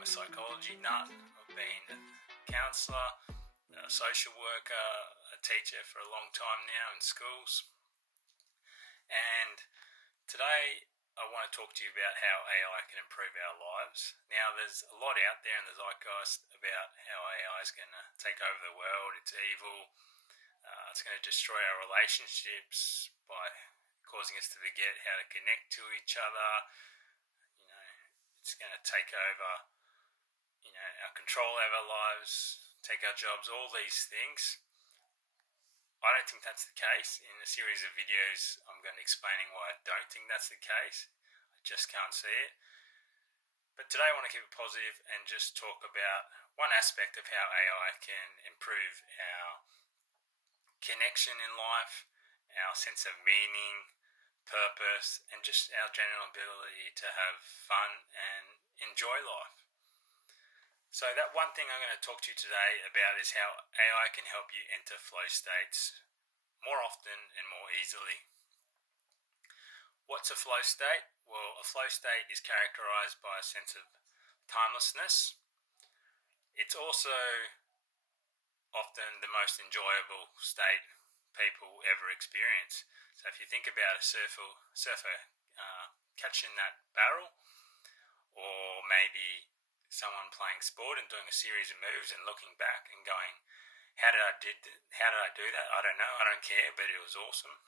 I'm a psychology nut. I've been a counsellor, a social worker, a teacher for a long time now in schools. And today I want to talk to you about how AI can improve our lives. Now, there's a lot out there in the zeitgeist about how AI is going to take over the world. It's evil. It's going to destroy our relationships by causing us to forget how to connect to each other. It's going to take over, our control over our lives, take our jobs, all these things. I don't think that's the case. In a series of videos, I'm going to be explaining why I don't think that's the case. I just can't see it. But today I want to keep it positive and just talk about one aspect of how AI can improve our connection in life, our sense of meaning, purpose, and just our general ability to have fun and enjoy life. So that one thing I'm going to talk to you today about is how AI can help you enter flow states more often and more easily. What's a flow state? Well, a flow state is characterized by a sense of timelessness. It's also often the most enjoyable state people ever experience. So if you think about a surfer catching that barrel, or maybe someone playing sport and doing a series of moves and looking back and going, how did I do that? I don't know, I don't care, but it was awesome.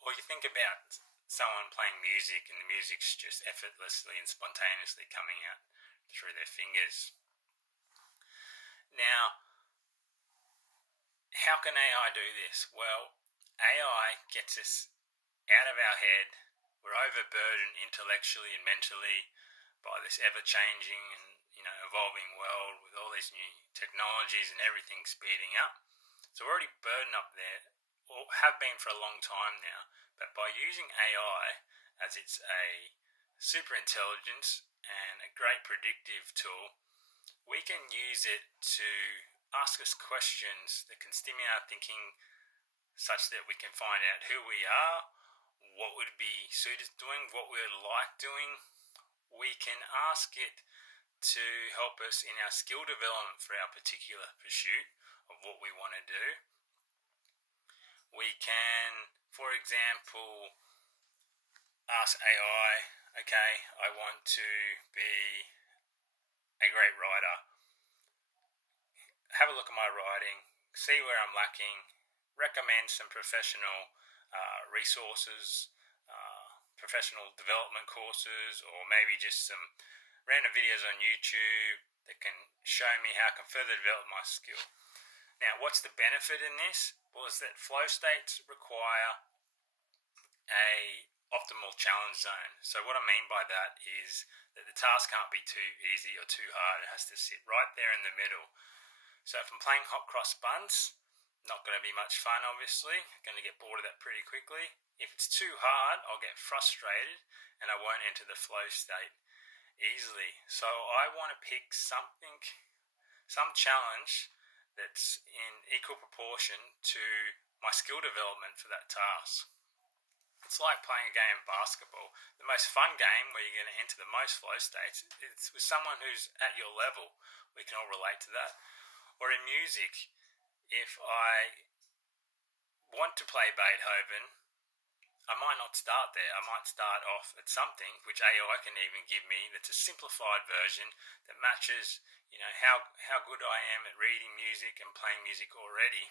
Or you think about someone playing music and the music's just effortlessly and spontaneously coming out through their fingers. Now, how can AI do this? Well, AI gets us out of our head. We're overburdened intellectually and mentally by this ever-changing and evolving world with all these new technologies and everything speeding up. So we're already burdened up there, or have been for a long time now. But by using AI, as it's a super intelligence and a great predictive tool, we can use it to ask us questions that can stimulate our thinking such that we can find out who we are, what would be suited doing, what we would like doing. We can ask it to help us in our skill development for our particular pursuit of what we want to do. We can, for example, ask AI, okay, I want to be a great writer. Have a look at my writing, see where I'm lacking, recommend some professional resources, professional development courses, or maybe just some random videos on YouTube that can show me how I can further develop my skill. Now, what's the benefit in this? Well, is that flow states require a optimal challenge zone. So what I mean by that is that the task can't be too easy or too hard. It has to sit right there in the middle. So if I'm playing hot cross buns, not going to be much fun, obviously. I'm going to get bored of that pretty quickly. If it's too hard, I'll get frustrated and I won't enter the flow state easily. So I want to pick some challenge that's in equal proportion to my skill development for that task. It's like playing a game of basketball. The most fun game where you're going to enter the most flow states is with someone who's at your level. We can all relate to that. Or in music, if I want to play Beethoven, I might not start there. I might start off at something which AI can even give me that's a simplified version that matches, how good I am at reading music and playing music already.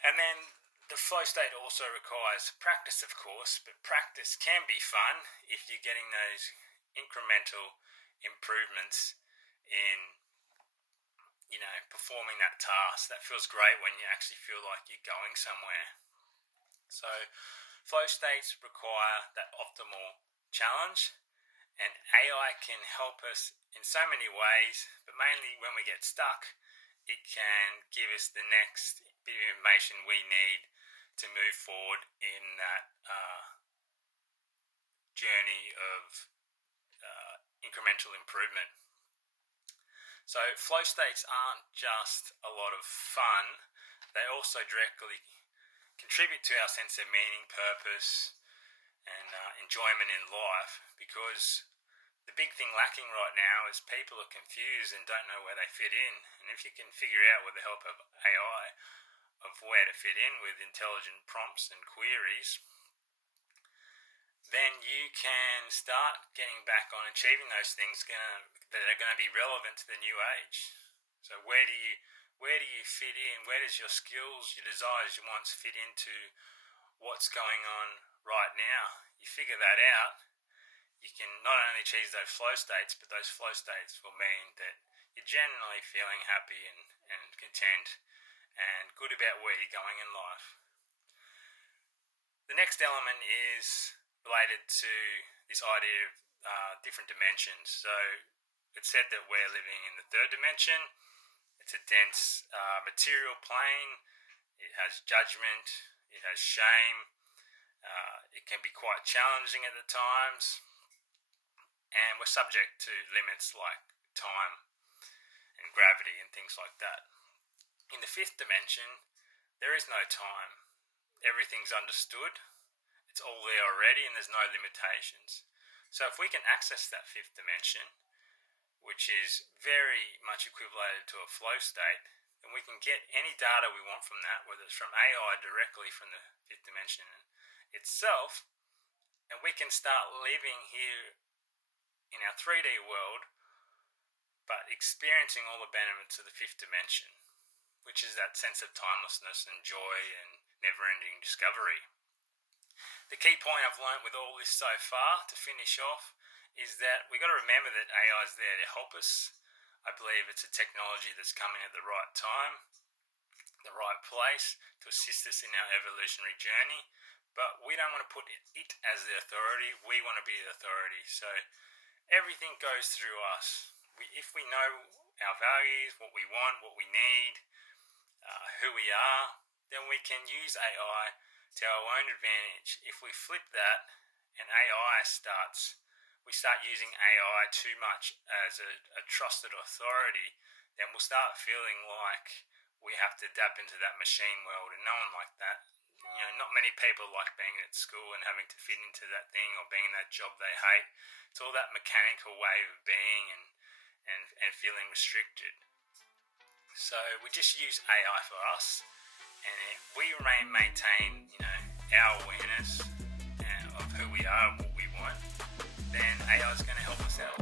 And then the flow state also requires practice, of course, but practice can be fun if you're getting those incremental improvements in performing that task. That feels great when you actually feel like you're going somewhere. So flow states require that optimal challenge, and AI can help us in so many ways, but mainly when we get stuck, it can give us the next bit of information we need to move forward in that journey of incremental improvement. So flow states aren't just a lot of fun, they also directly contribute to our sense of meaning, purpose, and enjoyment in life, because The big thing lacking right now is people are confused and don't know where they fit in. And if you can figure out with the help of AI of where to fit in with intelligent prompts and queries, then you can start getting back on achieving those things that are going to be relevant to the new age. So where do you fit in? Where does your skills, your desires, your wants fit into what's going on right now? You figure that out, you can not only achieve those flow states, but those flow states will mean that you're generally feeling happy and content and good about where you're going in life. The next element is related to this idea of different dimensions. So it's said that we're living in the third dimension. It's a dense material plane. It has judgment. It has shame. It can be quite challenging at the times. And we're subject to limits like time and gravity and things like that. In the fifth dimension, there is no time. Everything's understood. It's all there already and there's no limitations. So if we can access that fifth dimension, which is very much equivalent to a flow state, then we can get any data we want from that, whether it's from AI directly from the fifth dimension itself, and we can start living here in our 3D world, but experiencing all the benefits of the fifth dimension, which is that sense of timelessness and joy and never-ending discovery. The key point I've learnt with all this so far, to finish off, is that we've got to remember that AI is there to help us. I believe it's a technology that's coming at the right time, the right place, to assist us in our evolutionary journey. But we don't want to put it as the authority. We want to be the authority. So everything goes through us. If we know our values, what we want, what we need, who we are, then we can use AI to our own advantage. If we flip that and we start using AI too much as a trusted authority, then we'll start feeling like we have to adapt into that machine world, and no one like that. Not many people like being at school and having to fit into that thing or being in that job they hate. It's all that mechanical way of being and feeling restricted. So we just use AI for us, and if we maintain, our awareness of who we are and what we want, then AI is going to help us out.